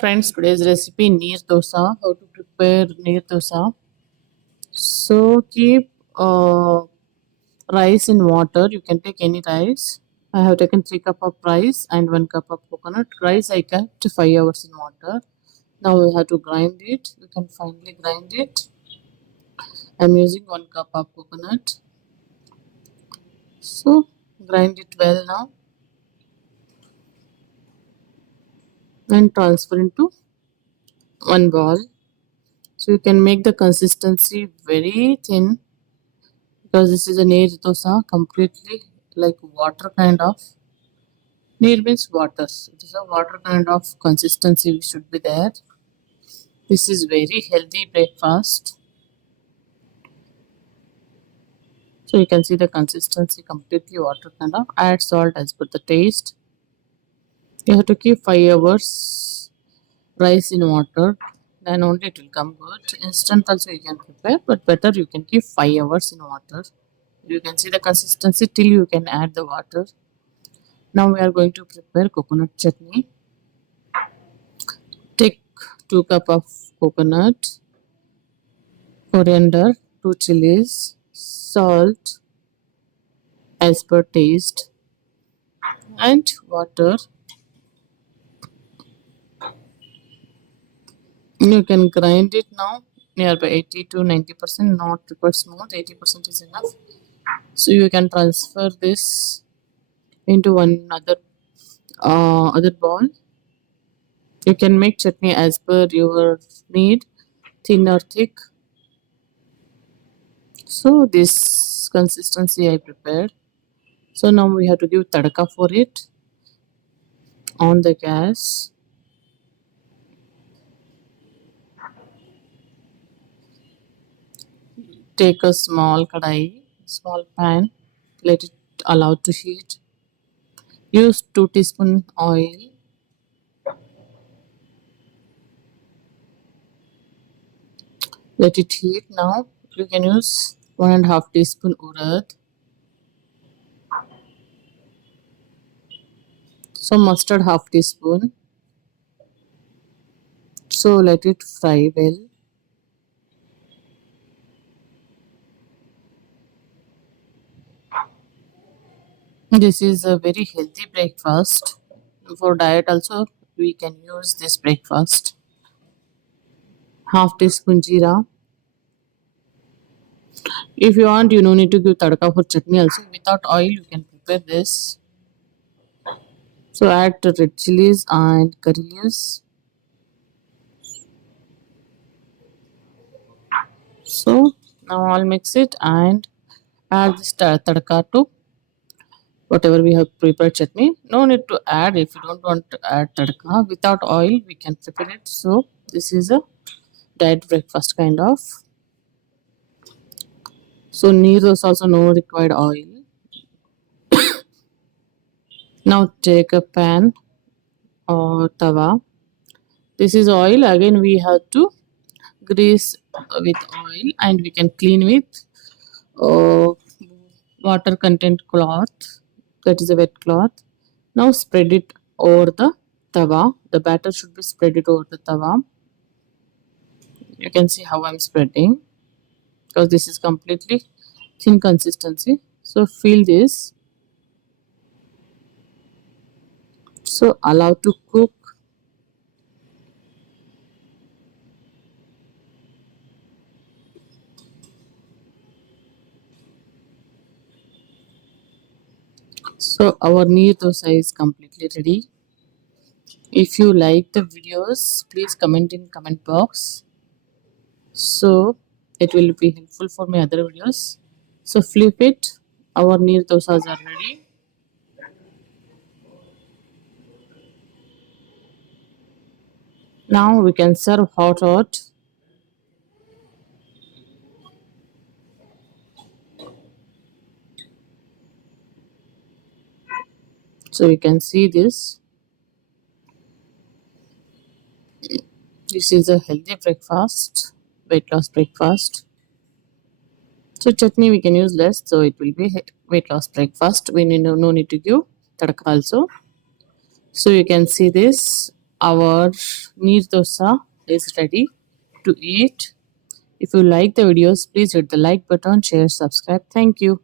friends, today's recipe Neer Dosa. How to prepare Neer Dosa. So keep rice in water. You can take any rice. I have taken 3 cup of rice and 1 cup of coconut. Rice I kept 5 hours in water. Now we have to grind it. You can finely grind it. I'm using 1 cup of coconut. So grind it well now and transfer into one bowl. So you can make the consistency very thin because this is a neer dosa, completely like water kind of. Neer means water. It is a water kind of consistency should be there. This is very healthy breakfast. So you can see the consistency completely water kind of. Add salt as per the taste. You have to keep 5 hours rice in water. Then only it will come good. Instant also you can prepare, but better you can keep 5 hours in water. You can see the consistency till you can add the water. Now we are going to prepare coconut chutney. Take 2 cup of coconut, coriander, 2 chilies, salt as per taste, and water. You can grind it now nearby 80 to 90%, not required smooth, 80% is enough. So you can transfer this into one other bowl. You can make chutney as per your need, thin or thick. So this consistency I prepared. So now we have to give tadka for it on the gas. Take a small kadai, small pan, let it allow to heat. Use 2 teaspoon oil. Let it heat now. You can use 1.5 teaspoon urad. So mustard half teaspoon. So let it fry well. This is a very healthy breakfast. For diet also we can use this breakfast. Half teaspoon jeera. If you want, you no need to give tadka for chutney also. Without oil, you can prepare this. So add the red chilies and curry leaves. So now I'll mix it and add this tadka to whatever we have prepared chutney. No need to add if you don't want to add tadka. Without oil, we can prepare it. So this is a diet breakfast kind of. So neer is also no required oil. Now take a pan or tawa. This is oil. Again we have to grease with oil and we can clean with uh, water content cloth, that is a wet cloth. Now spread it over the tawa. The batter should be spread it over the tawa. You can see how I'm spreading because this is completely thin consistency. So feel this. So allow to cook. So our neer dosa is completely ready. If you like the videos, please comment in comment box. So it will be helpful for my other videos. So flip it. Our neer dosas are ready. Now we can serve hot. So you can see this. This is a healthy breakfast, weight loss breakfast. So chutney we can use less, so it will be weight loss breakfast. We need no need to give tadka also. So you can see this. Our Neer Dosa is ready to eat. If you like the videos, please hit the like button, share, subscribe. Thank you.